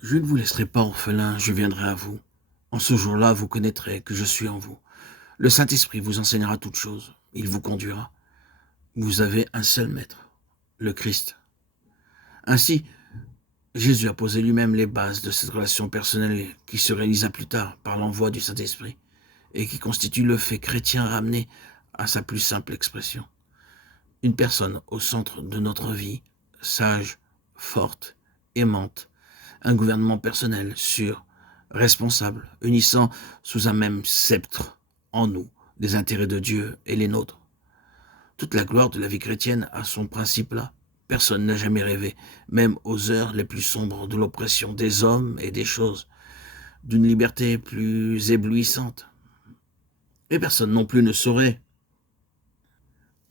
Je ne vous laisserai pas orphelin, je viendrai à vous. En ce jour-là, vous connaîtrez que je suis en vous. Le Saint-Esprit vous enseignera toutes choses. Il vous conduira. Vous avez un seul maître, le Christ. Ainsi, Jésus a posé lui-même les bases de cette relation personnelle qui se réalisa plus tard par l'envoi du Saint-Esprit et qui constitue le fait chrétien ramené à sa plus simple expression. Une personne au centre de notre vie, sage, forte, aimante, un gouvernement personnel, sûr, responsable, unissant sous un même sceptre en nous les intérêts de Dieu et les nôtres. Toute la gloire de la vie chrétienne a son principe là. Personne n'a jamais rêvé, même aux heures les plus sombres de l'oppression des hommes et des choses, d'une liberté plus éblouissante. Et personne non plus ne saurait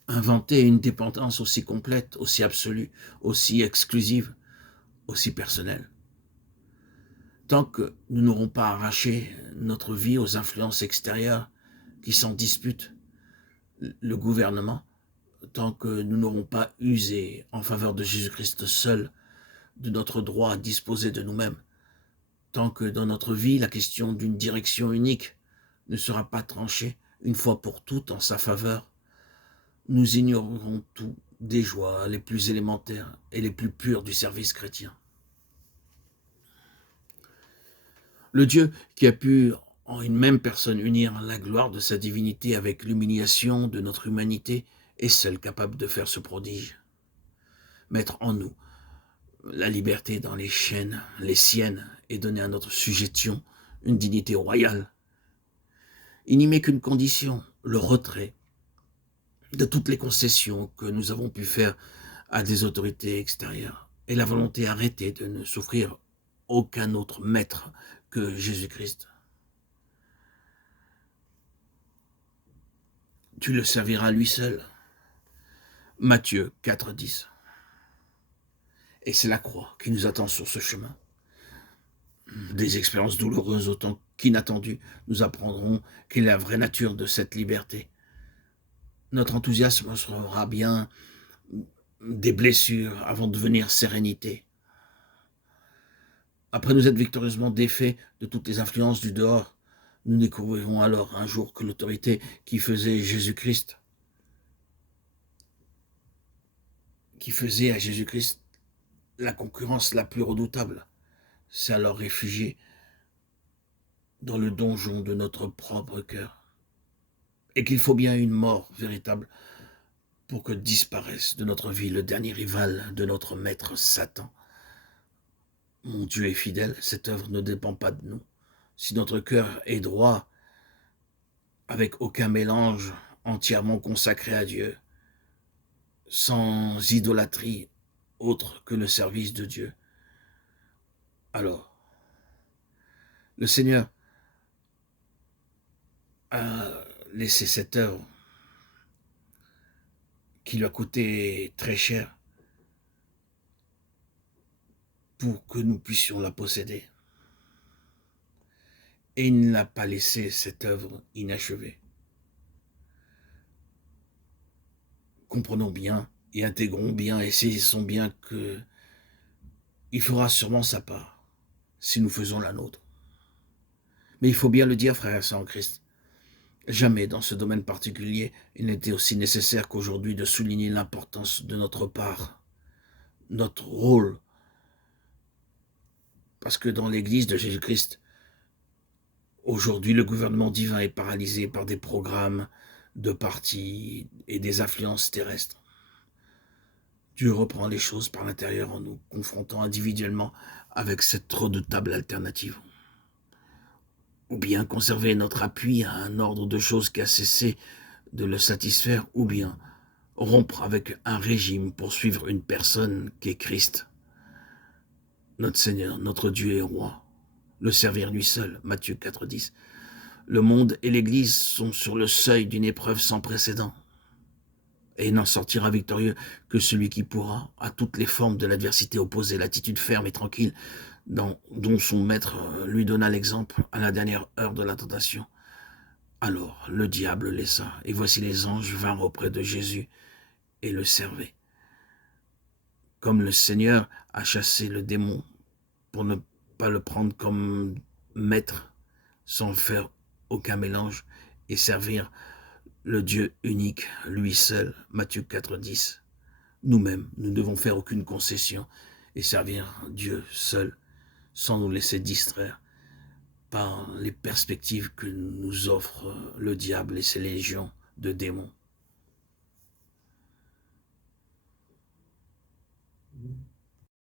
inventer une dépendance aussi complète, aussi absolue, aussi exclusive, aussi personnelle. Tant que nous n'aurons pas arraché notre vie aux influences extérieures qui s'en disputent, le gouvernement, tant que nous n'aurons pas usé en faveur de Jésus-Christ seul de notre droit à disposer de nous-mêmes, tant que dans notre vie la question d'une direction unique ne sera pas tranchée une fois pour toutes en sa faveur, nous ignorerons tout des joies les plus élémentaires et les plus pures du service chrétien. Le Dieu qui a pu en une même personne unir la gloire de sa divinité avec l'humiliation de notre humanité est seul capable de faire ce prodige. Mettre en nous la liberté dans les chaînes, les siennes, et donner à notre sujétion une dignité royale. Il n'y met qu'une condition, le retrait de toutes les concessions que nous avons pu faire à des autorités extérieures et la volonté arrêtée de ne souffrir aucun autre maître que Jésus-Christ. Tu le serviras lui seul. Matthieu 4,10. Et c'est la croix qui nous attend sur ce chemin. Des expériences douloureuses autant qu'inattendues nous apprendront quelle est la vraie nature de cette liberté. Notre enthousiasme sera bien des blessures avant de devenir sérénité. Après nous être victorieusement défaits de toutes les influences du dehors, nous découvrirons alors un jour que l'autorité qui faisait Jésus-Christ, qui faisait à Jésus-Christ la concurrence la plus redoutable, c'est alors réfugié dans le donjon de notre propre cœur. Et qu'il faut bien une mort véritable pour que disparaisse de notre vie le dernier rival de notre maître Satan. Mon Dieu est fidèle, cette œuvre ne dépend pas de nous. Si notre cœur est droit, avec aucun mélange, entièrement consacré à Dieu, sans idolâtrie autre que le service de Dieu, alors le Seigneur a laissé cette œuvre qui lui a coûté très cher pour que nous puissions la posséder. Et il n'a pas laissé cette œuvre inachevée. Comprenons bien et intégrons bien et saisissons bien que il fera sûrement sa part si nous faisons la nôtre. Mais il faut bien le dire, frères et sœurs en Christ, jamais dans ce domaine particulier il n'était aussi nécessaire qu'aujourd'hui de souligner l'importance de notre part, notre rôle, parce que dans l'Église de Jésus-Christ, aujourd'hui le gouvernement divin est paralysé par des programmes de partis et des influences terrestres. Dieu reprend les choses par l'intérieur en nous confrontant individuellement avec cette redoutable alternative. Ou bien conserver notre appui à un ordre de choses qui a cessé de le satisfaire, ou bien rompre avec un régime pour suivre une personne qui est Christ, notre Seigneur, notre Dieu et Roi, le servir lui seul, Matthieu 4,10. Le monde et l'Église sont sur le seuil d'une épreuve sans précédent. Et n'en sortira victorieux que celui qui pourra, à toutes les formes de l'adversité, opposer l'attitude ferme et tranquille dont son maître lui donna l'exemple à la dernière heure de la tentation. Alors le diable laissa, et voici les anges vinrent auprès de Jésus et le servaient. Comme le Seigneur a chassé le démon pour ne pas le prendre comme maître sans faire aucun mélange et servir le Dieu unique, lui seul, Matthieu 4,10. Nous-mêmes, nous ne devons faire aucune concession et servir Dieu seul, sans nous laisser distraire par les perspectives que nous offre le diable et ses légions de démons.